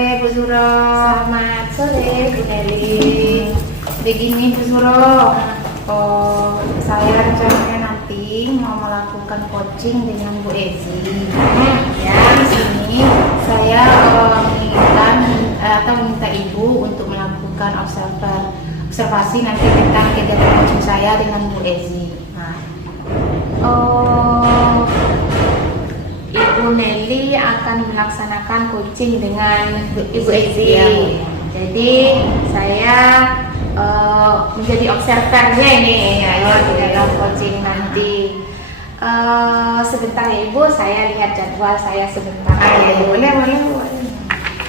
sore Bu Suro. Selamat sore Bu Nelly. Begini Bu Suro, saya rencananya nanti mau melakukan coaching dengan Bu Ezi. Ya, di sini saya menginginkan atau meminta Ibu untuk melakukan observasi nanti tentang kegiatan coaching saya dengan Bu Ezi. Ibu Nelly akan melaksanakan coaching dengan Ibu Ezi. Ya. Jadi saya menjadi observernya ini ya, dalam coaching nanti. Sebentar ya Ibu, saya lihat jadwal saya sebentar. Boleh.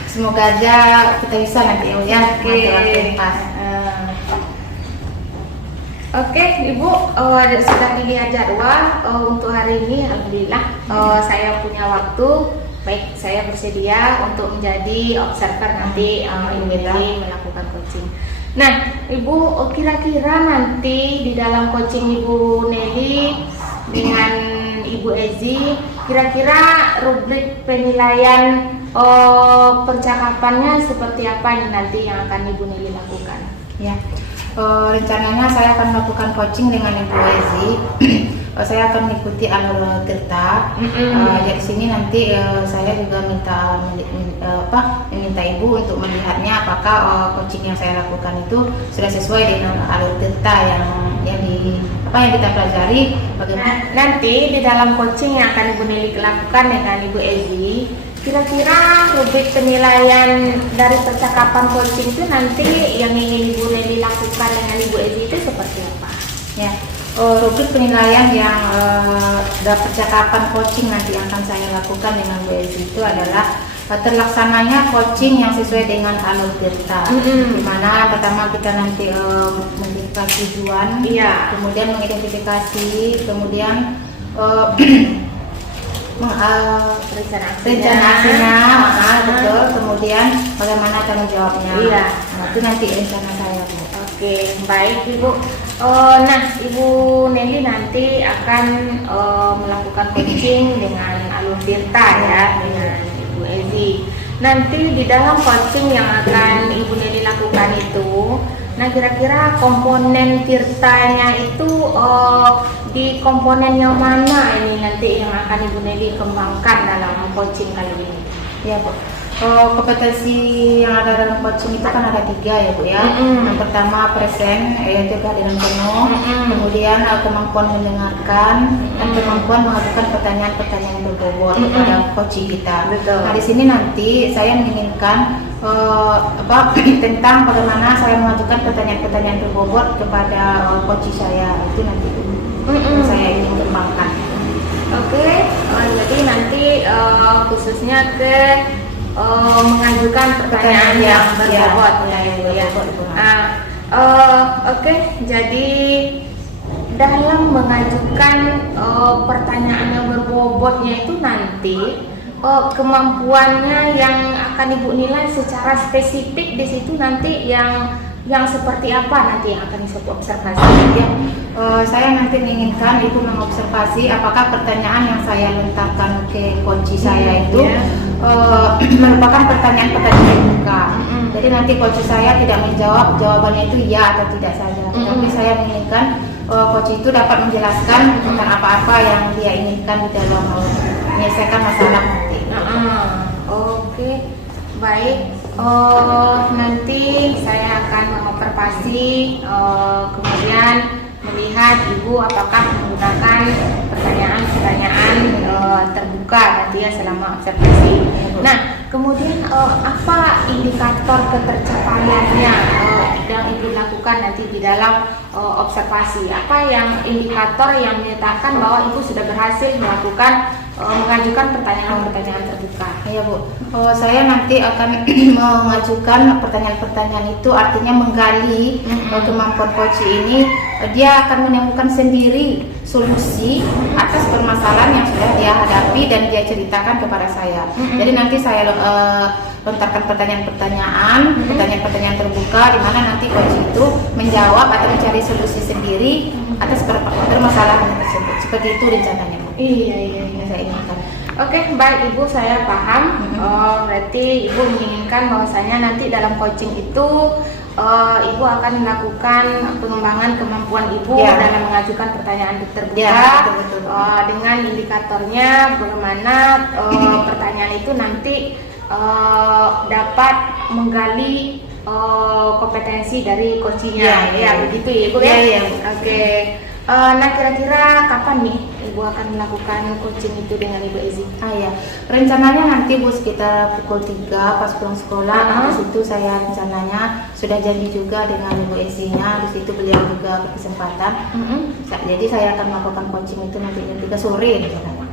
Semoga aja kita bisa nanti ya. Oke. Oke Ibu, sudah dilihat jadwal untuk hari ini. Alhamdulillah saya punya waktu. Baik, saya bersedia untuk menjadi observer nanti Ibu Nelly melakukan coaching. Nah Ibu, kira-kira nanti di dalam coaching Ibu Nelly dengan Ibu Ezi, kira-kira rubrik penilaian percakapannya seperti apa ini nanti yang akan Ibu Nelly lakukan? Ya. Rencananya saya akan melakukan coaching dengan Ibu Ezi. Saya akan mengikuti alur Tirta. Di sini nanti saya juga meminta Ibu untuk melihatnya apakah coaching yang saya lakukan itu sudah sesuai dengan alur Tirta yang kita pelajari. Bagaimana nanti di dalam coaching yang akan Ibu Nelly lakukan dengan Ibu Ezi, kira-kira rubrik penilaian dari percakapan coaching itu nanti yang ingin Ibu Nelly lakukan dengan Ibu Ezi itu seperti apa? Ya, rubrik penilaian yang dari percakapan coaching nanti yang akan saya lakukan dengan Bu Ezi itu adalah terlaksananya coaching yang sesuai dengan alur Tirta. Di mana pertama kita nanti mengidentifikasi tujuan, kemudian mengidentifikasi, kemudian rencana aksinya, betul. Kemudian bagaimana tanggung jawabnya. Itu nanti rencana saya, Bu. Oke, baik Ibu. Nah, Ibu Nelly nanti akan melakukan coaching dengan alur Tirta ya, dengan Ibu Ezi. Nanti di dalam coaching yang akan Ibu Nelly lakukan itu, nah kira-kira komponen Tirtanya itu di komponen yang mana ini nanti yang akan Ibu Nelly kembangkan dalam coaching kali ini? Ya Bu, kompetensi yang ada dalam coaching itu kan ada 3 ya Bu ya. Yang pertama present, yaitu kehadiran penuh. Kemudian kemampuan mendengarkan dan kemampuan mengajukan pertanyaan-pertanyaan yang berbobot kepada coaching kita. Nah di sini nanti saya menginginkan tentang bagaimana saya mengajukan pertanyaan-pertanyaan berbobot kepada coaching saya. Itu nanti yang saya ingin kembangkan. Oke, jadi nanti khususnya ke mengajukan pertanyaan yang berbobot ya Ibu ya. Oke, jadi dalam mengajukan pertanyaan yang berbobotnya itu nanti kemampuannya yang akan Ibu nilai secara spesifik di situ nanti yang seperti apa nanti yang akan disebut observasi? Saya nanti menginginkan Ibu mengobservasi apakah pertanyaan yang saya lontarkan ke coach saya itu merupakan pertanyaan-pertanyaan terbuka. Jadi nanti coach saya tidak menjawab jawabannya itu ya atau tidak saja. Tapi saya menginginkan coach itu dapat menjelaskan tentang apa-apa yang dia inginkan di dalam menyelesaikan masalah nanti. Oke, baik. Nanti saya akan mengobservasi, kemudian melihat Ibu apakah menggunakan pertanyaan-pertanyaan terbuka nanti ya selama observasi. Nah, kemudian apa indikator ketercapaiannya yang Ibu lakukan nanti di dalam observasi? Apa yang indikator yang menyatakan bahwa Ibu sudah berhasil melakukan mengajukan pertanyaan-pertanyaan terbuka? Ya Bu, saya nanti akan mengajukan pertanyaan-pertanyaan itu artinya menggali kemampuan coach ini. Dia akan menemukan sendiri solusi atas permasalahan yang sudah dia hadapi dan dia ceritakan kepada saya. Jadi nanti saya lontarkan pertanyaan-pertanyaan terbuka di mana nanti coach itu menjawab atau mencari solusi sendiri atas permasalahan tersebut. Seperti itu rencananya. Iya. Saya inginkan. Oke, baik Ibu, saya paham. Berarti Ibu menginginkan bahwasanya nanti dalam coaching itu Ibu akan melakukan pengembangan kemampuan Ibu dalam mengajukan pertanyaan terbuka, betul. dengan indikatornya bagaimana pertanyaan itu nanti dapat menggali kompetensi dari coachingnya. Begitu ya Ibu ya. Oke. Nah, kira-kira kapan nih Ibu akan melakukan coaching itu dengan Ibu Ezi? Rencananya nanti Bu sekitar pukul 3 pas pulang sekolah. Di situ saya rencananya sudah janji juga dengan Ibu Ezinya. Di situ beliau juga berkesempatan. Jadi saya akan melakukan coaching itu nanti jam 3 sore rencananya.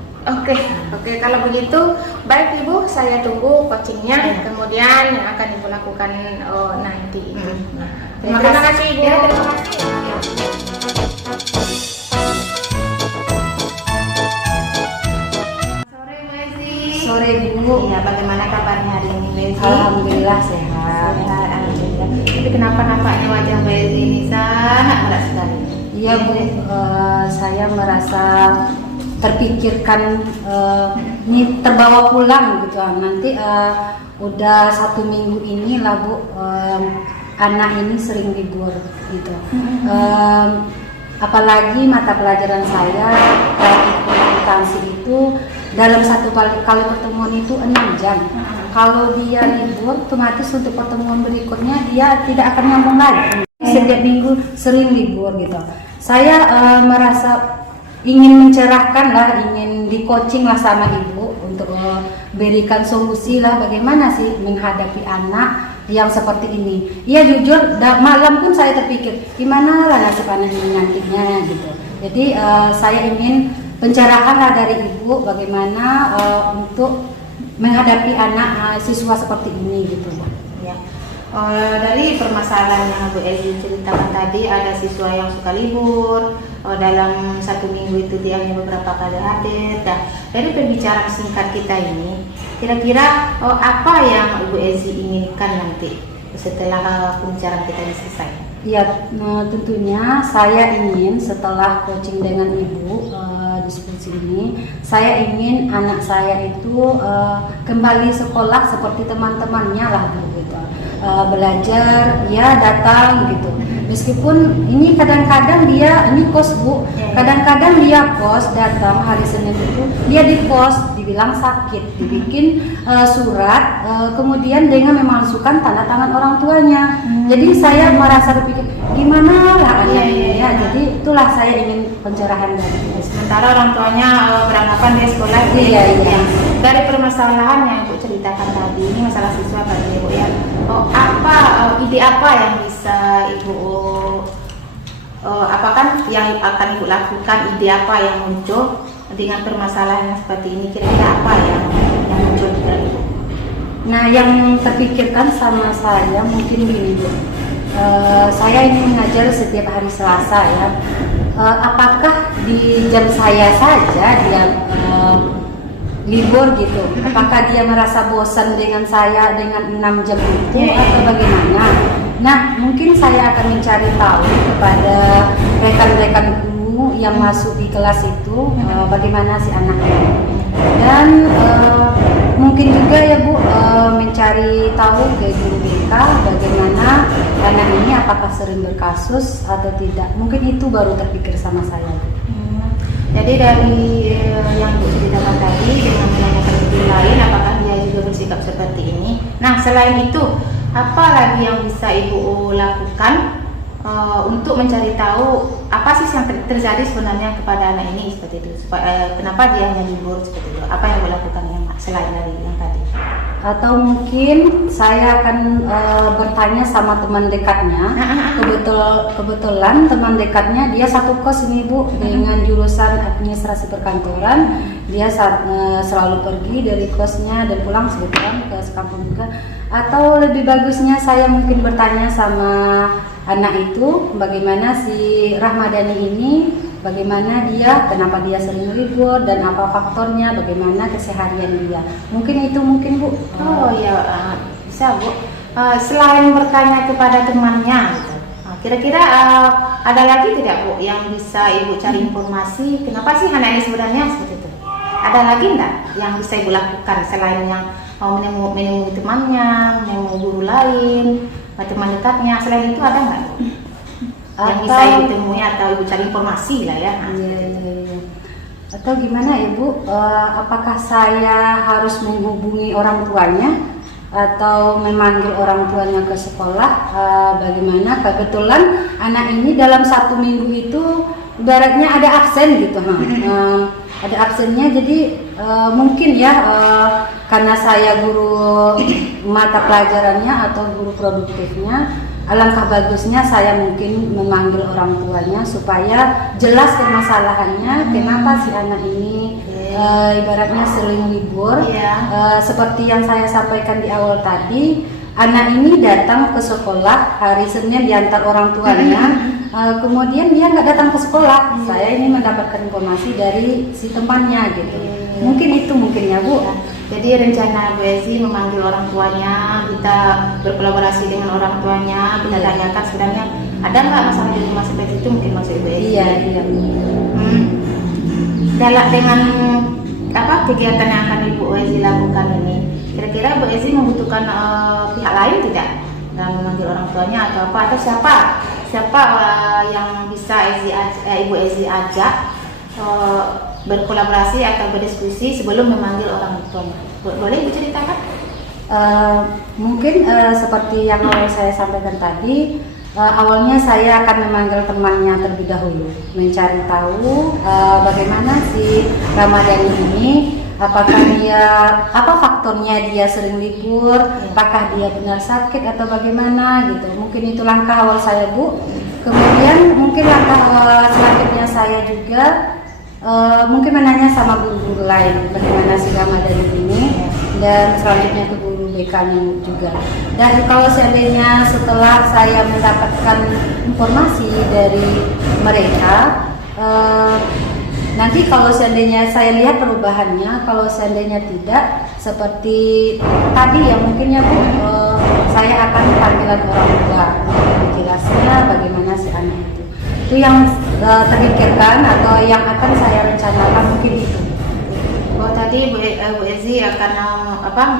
Oke, kalau begitu baik Ibu, saya tunggu coachingnya, kemudian yang akan Ibu lakukan nanti. Terima kasih Ibu. Terima kasih. Sore Bu Ezi. Sore Bu. Iya, bagaimana kabarnya hari ini Bu Ezi? Alhamdulillah sehat. Alhamdulillah. Tapi kenapa nampaknya wajah Bu Ezi ini sangat berat sekali? Iya Bu, saya merasa terpikirkan ini terbawa pulang gitu. Nanti udah 1 minggu ini lah Bu, anak ini sering libur gitu. Apalagi mata pelajaran saya akuntansi itu dalam satu kali pertemuan itu 6 jam. Kalau dia libur, otomatis untuk pertemuan berikutnya dia tidak akan nyambung lagi. Setiap minggu sering libur gitu. Saya merasa ingin mencerahkan lah, ingin di coaching lah sama Ibu untuk berikan solusi lah bagaimana sih menghadapi anak yang seperti ini. Iya jujur, malam pun saya terpikir gimana lah nasib anak ini nantinya gitu. Jadi saya ingin pencerahan lah dari Ibu bagaimana untuk menghadapi anak siswa seperti ini gitu. Ya. Dari permasalahan yang Bu Ezi ceritakan tadi, ada siswa yang suka libur, dalam 1 minggu itu dia hanya beberapa kali hadir. Nah, dari pembicaraan singkat kita ini, kira-kira apa yang Bu Ezi inginkan nanti setelah pembicaraan kita ini selesai? Ya, tentunya saya ingin setelah coaching dengan Ibu diskusi ini, saya ingin anak saya itu kembali sekolah seperti teman-temannya lah gitu. Belajar, ya datang gitu. Meskipun ini kadang-kadang dia ini kos Bu, kadang-kadang dia kos datang hari Senin itu dia di kos dibilang sakit, dibikin surat, kemudian dengan memalsukan tanda tangan orang tuanya. Jadi saya merasa berpikir gimana lah anaknya ya. Jadi itulah saya ingin pencerahan dari dia. Sementara orang tuanya beranggapan dia sekolah. Iya. Dari permasalahan yang Ibu ceritakan tadi, ini masalah siswa tadi Ibu ya. Ide apa yang bisa Ibu yang akan Ibu lakukan, ide apa yang muncul dengan permasalahan yang seperti ini, kira-kira apa yang muncul dari Ibu? Nah, yang terpikirkan sama saya mungkin gini Bu. Saya ini mengajar setiap hari Selasa ya. Apakah di jam saya saja dia libur gitu? Apakah dia merasa bosan dengan saya dengan 6 jam itu atau bagaimana? Nah, mungkin saya akan mencari tahu kepada rekan-rekan guru yang masuk di kelas itu bagaimana si anaknya. Dan mungkin juga ya Bu mencari tahu ke guru BK bagaimana anak ini apakah sering berkasus atau tidak. Mungkin itu baru terpikir sama saya. Jadi dari yang Bu ceritakan tadi dengan menanyakan guru lain apakah dia juga bersikap seperti ini. Nah, selain itu apa lagi yang bisa Ibu lakukan untuk mencari tahu apa sih yang terjadi sebenarnya kepada anak ini seperti itu, kenapa dia hanya libur seperti itu, apa yang Ibu lakukan yang selain dari yang tadi? Atau mungkin saya akan bertanya sama teman dekatnya. Kebetulan teman dekatnya dia satu kos ini Bu dengan jurusan administrasi perkantoran. Dia selalu pergi dari kosnya dan pulang kebetulan ke sekampung juga. Atau lebih bagusnya saya mungkin bertanya sama anak itu bagaimana si Rahmadani ini, bagaimana dia, kenapa dia sering libur dan apa faktornya, bagaimana keseharian dia. Mungkin itu Bu. Oh ya, bisa Bu. Selain bertanya kepada temannya, gitu. Kira-kira ada lagi tidak Bu yang bisa Ibu cari informasi kenapa sih anak ini sebenarnya seperti itu? ada lagi enggak yang bisa Ibu lakukan selain yang mau menemui temannya, menemui guru lain, teman dekatnya, selain itu ada nggak yang bisa Ibu temui atau Ibu cari informasi lah ya? Iya. Atau gimana Ibu? Apakah saya harus menghubungi orang tuanya atau memanggil orang tuanya ke sekolah? Bagaimana? Kebetulan anak ini dalam 1 minggu itu ibaratnya ada absen gitu, ada absennya. Jadi mungkin ya karena saya guru mata pelajarannya atau guru produktifnya, alangkah bagusnya saya mungkin memanggil orang tuanya supaya jelas permasalahannya, kenapa si anak ini ibaratnya sering libur. Seperti yang saya sampaikan di awal tadi, anak ini datang ke sekolah hari Senin diantar orang tuanya, kemudian dia nggak datang ke sekolah. Saya ini mendapatkan informasi dari si temannya gitu. Mungkin itu ya Bu. Jadi rencana Bu Ezi memanggil orang tuanya, kita berkolaborasi dengan orang tuanya, kita tanyakan sebenarnya ada nggak masalah di rumah seperti itu, mungkin maksud Bu Ezi. Iya. Dengan kegiatan yang akan Ibu Ezi lakukan ini, kira-kira Bu Ezi membutuhkan pihak lain tidak dalam memanggil orang tuanya atau siapa yang bisa Ibu Ezi ajak berkolaborasi atau berdiskusi sebelum memanggil orang tuanya? Boleh Ibu ceritakan? Mungkin seperti yang saya sampaikan tadi, awalnya saya akan memanggil temannya terlebih dahulu, mencari tahu bagaimana si Ramadhani ini, apakah dia, apa faktornya dia sering libur, apakah dia benar sakit atau bagaimana gitu. Mungkin itu langkah awal saya Bu. Kemudian mungkin langkah selanjutnya saya juga mungkin menanya sama guru-guru lain bagaimana si Ramadhani ini, dan selanjutnya ke guru BK-nya juga. Dan kalau seandainya setelah saya mendapatkan informasi dari mereka, nanti kalau seandainya saya lihat perubahannya, kalau seandainya tidak seperti tadi ya mungkin ya Bu, saya akan panggilan orang tua untuk menjelasnya bagaimana si anak itu. Itu yang terpikirkan atau yang akan saya rencanakan mungkin itu. Oh, tadi Bu Ezi akan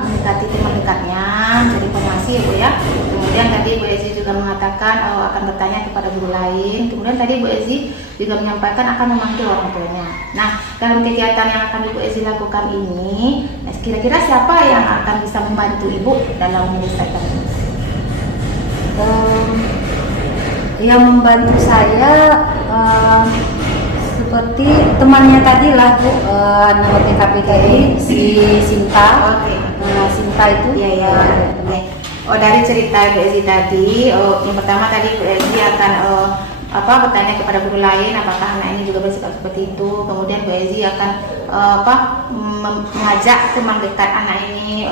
mendekati teman dekatnya, cari informasi ya Bu ya. Kemudian tadi Bu Ezi juga mengatakan akan bertanya kepada guru lain. Kemudian tadi Bu Ezi juga menyampaikan akan memanggil orang tuanya. Nah, dalam kegiatan yang akan Ibu Ezi lakukan ini, kira-kira siapa yang akan bisa membantu Ibu dalam menyelesaikan ini? Yang membantu saya seperti temannya tadi lah Bu, nama PKP tadi si Sinta. Sinta itu dari cerita Bu Ezi tadi, yang pertama tadi Bu Ezi akan bertanya kepada guru lain apakah anak ini juga bersikap seperti itu. Kemudian Bu Ezi akan mengajak teman dekat anak ini,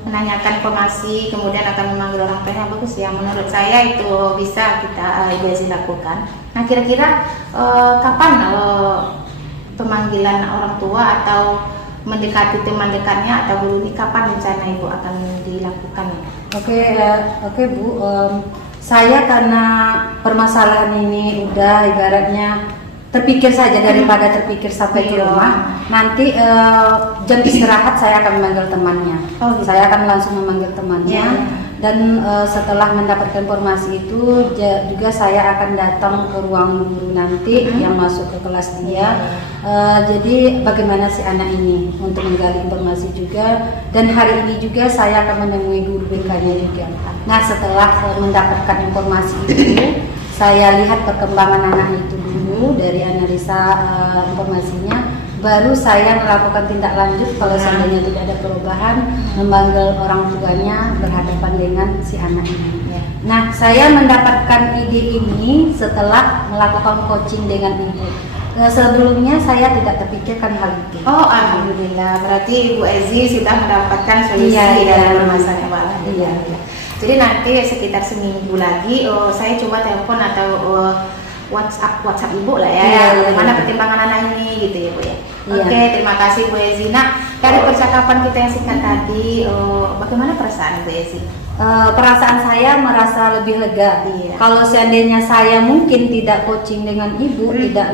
menanyakan informasi, kemudian akan memanggil orang tua. Yang bagus ya, menurut saya itu bisa kita Ibu Ezi lakukan. Nah, kira-kira kapan pemanggilan orang tua atau mendekati teman dekatnya atau guru ini, kapan rencana Ibu akan dilakukan? Oke Bu, saya karena permasalahan ini udah ibaratnya terpikir saja daripada terpikir sampai ke rumah. Nanti jam istirahat saya akan memanggil temannya. Saya akan langsung memanggil temannya. Dan setelah mendapatkan informasi itu juga saya akan datang ke ruang guru nanti yang masuk ke kelas dia. Jadi bagaimana si anak ini untuk menggali informasi juga. Dan hari ini juga saya akan menemui guru BK-nya juga. Nah, setelah mendapatkan informasi itu, saya lihat perkembangan anak itu dulu dari analisa informasinya, baru saya melakukan tindak lanjut kalau seandainya tidak ada perubahan, memanggil orang tuanya berhadapan dengan si anak ini. Nah, saya mendapatkan ide ini setelah melakukan coaching dengan ibu. Sebelumnya saya tidak terpikirkan hal itu. Alhamdulillah, berarti Ibu Ezi sudah mendapatkan solusi dari masalah yang Jadi nanti sekitar seminggu lagi saya coba telepon atau WhatsApp Ibu lah ya, bagaimana pertimbangan anak ini gitu ya Bu ya. Oke, terima kasih Bu Ezi. Nah, dari percakapan kita yang singkat tadi, bagaimana perasaan Bu Ezi? perasaan saya merasa lebih lega. Iya. Kalau seandainya saya mungkin tidak coaching dengan ibu, tidak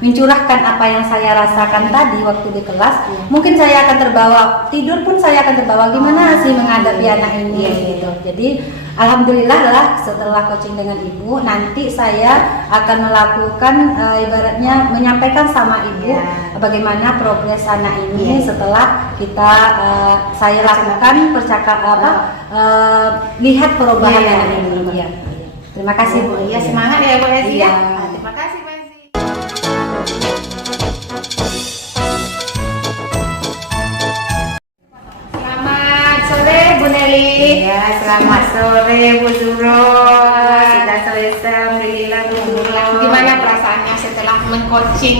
mencurahkan apa yang saya rasakan tadi waktu di kelas, mungkin saya akan terbawa, tidur pun saya akan terbawa gimana sih menghadapi anak ini gitu. Jadi alhamdulillah lah setelah coaching dengan ibu, nanti saya akan melakukan ibaratnya menyampaikan sama ibu bagaimana progres anak ini setelah kita saya lakukan lihat perubahan anak ini. Iya. Terima kasih Bu. Iya, semangat ya Bu Ezi ya. Iya. Terima kasih Bu Ezi. Selamat sore Bu Nelly. Iya, selamat sore Bu Duro. Sudah selesai, alhamdulillah Bu Duro. Gimana perasaannya setelah men-coaching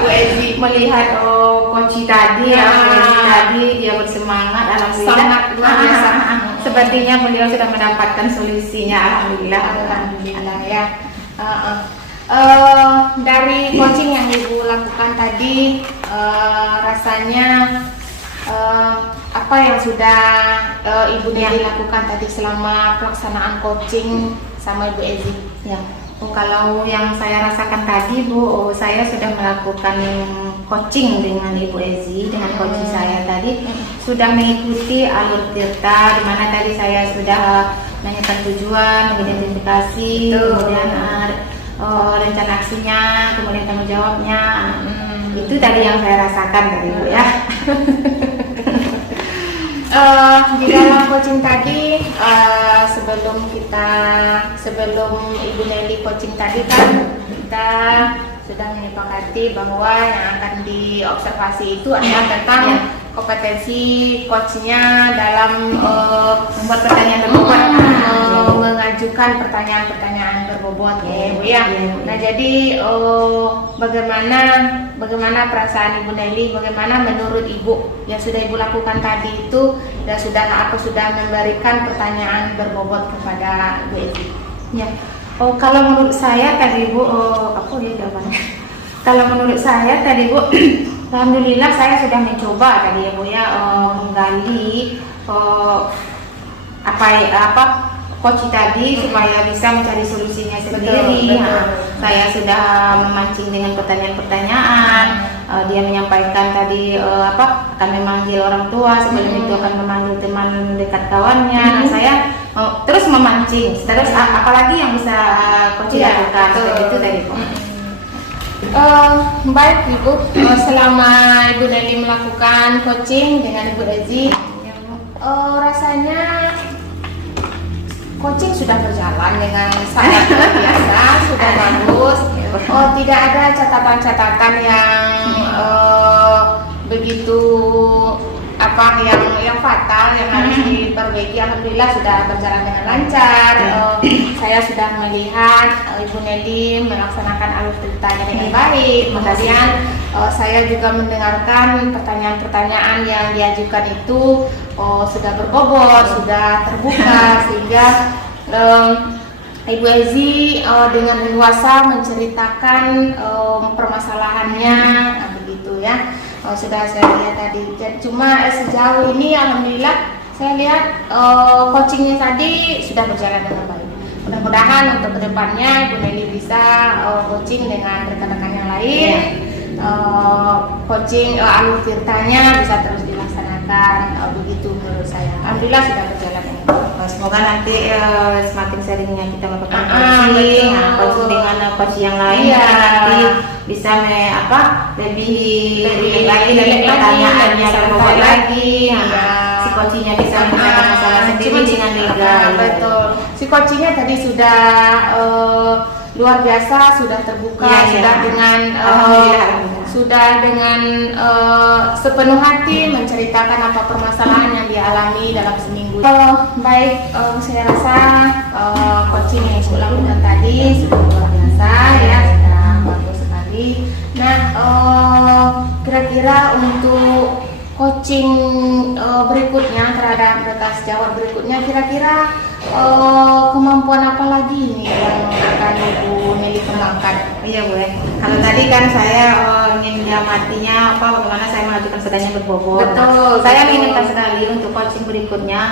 Bu Ezi melihat coach tadi ya, Bu Ezi tadi dia bersemangat, alhamdulillah. Sangat luar biasa. Sepertinya beliau sudah mendapatkan solusinya, alhamdulillah. Alhamdulillah ya. Dari coaching yang Ibu lakukan tadi, rasanya apa yang sudah Ibu Nelly lakukan tadi selama pelaksanaan coaching sama Ibu Ezi? Ya. Kalau yang saya rasakan tadi Bu, saya sudah melakukan coaching dengan Ibu Ezi, dengan coach saya tadi sudah mengikuti alur tirta, di mana tadi saya sudah menanyakan tujuan, mengidentifikasi, kemudian rencana aksinya, kemudian tanggung jawabnya. Itu tadi yang saya rasakan dari Bu ya. Di dalam coaching tadi, sebelum Ibu Nelly coaching tadi kan kita sudah menyepakati bahwa yang akan diobservasi itu adalah tentang kompetensi coachnya dalam Membuat pertanyaan berbobot, mengajukan pertanyaan-pertanyaan berbobot ya Bu ya. Nah jadi bagaimana perasaan Ibu Nelly, bagaimana menurut Ibu yang sudah Ibu lakukan tadi itu dan sudah memberikan pertanyaan berbobot kepada Bu Ezi? Ya. Kalau menurut saya tadi Bu, apa dia jawabannya? Kalau menurut saya tadi Bu, alhamdulillah saya sudah mencoba tadi ya Bu ya, menggali coach tadi supaya bisa mencari solusinya sendiri. Saya sudah memancing dengan pertanyaan-pertanyaan. Dia menyampaikan tadi akan memanggil orang tua, sebelum itu akan memanggil teman dekat kawannya. Nah, saya terus memancing. Terus apalagi yang bisa coach lakukan? Seperti itu tadi Bu. Baik Ibu, selama Ibu Nelly melakukan coaching dengan Ibu Ezi, rasanya coaching sudah berjalan dengan sangat luar biasa, sudah bagus. Tidak ada catatan-catatan yang begitu yang fatal yang harus diperbaiki. Alhamdulillah sudah berjalan dengan lancar. Saya sudah melihat Ibu Nelly melaksanakan alur ceritanya dengan baik. Kemudian saya juga mendengarkan pertanyaan-pertanyaan yang diajukan itu sudah berbobot, sudah terbuka sehingga Ibu Ezi dengan leluasa menceritakan permasalahannya, begitu ya. Sudah saya lihat tadi. Cuma sejauh ini alhamdulillah saya lihat coachingnya tadi sudah berjalan dengan baik. Mudah-mudahan untuk kedepannya Ibu Nelly bisa coaching dengan rekan-rekan yang lain. Coaching alur tirtanya bisa terus dilaksanakan, begitu menurut saya. Alhamdulillah sudah berjalan dengan baik. Semoga nanti semakin seringnya kita melakukan coaching, coaching dengan coach yang lain, nanti bisa lebih pertanyaannya berbobot lagi. Si coachingnya bisa menyelesaikan masalah sendiri dengan legal. Betul. Si coachingnya tadi sudah luar biasa, sudah terbuka, sudah dengan sepenuh hati menceritakan apa permasalahan yang dialami dalam seminggu. Baik, saya rasa coaching yang saya lakukan tadi sudah luar biasa ya, sudah bagus sekali. Nah, kira-kira untuk coaching berikutnya terhadap berkas sejawat berikutnya, kira-kira kemampuan apa lagi nih yang akan Ibu Nelly kembangkan? Iya Bu ya. Kalau tadi kan saya ingin mengamatinya bagaimana saya mengajukan sedangnya berbobot. Betul, Saya betul. menginginkan sekali untuk coaching berikutnya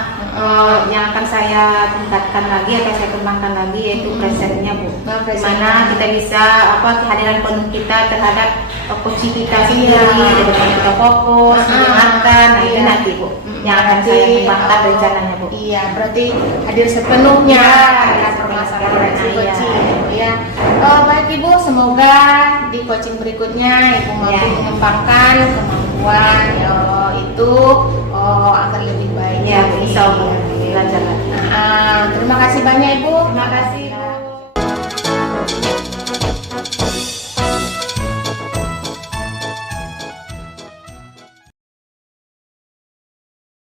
yang akan saya tingkatkan lagi atau saya kembangkan lagi yaitu presennya Bu. Dimana kita bisa kehadiran penuh kita terhadap coaching kita sendiri, bagaimana kita fokus, mendengarkan, nah itu nanti Bu yang akan saya kembangkan rencananya Bu. Iya, berarti hadir sepenuhnya Iya, permasalahan sepenuhnya, coaching iya. gitu ya. Baik Ibu, semoga di coaching berikutnya Ibu mampu Iya. mengembangkan kemampuan itu agar lebih baik. Ya Bu, insya Allah. Terima kasih banyak Ibu. Terima kasih.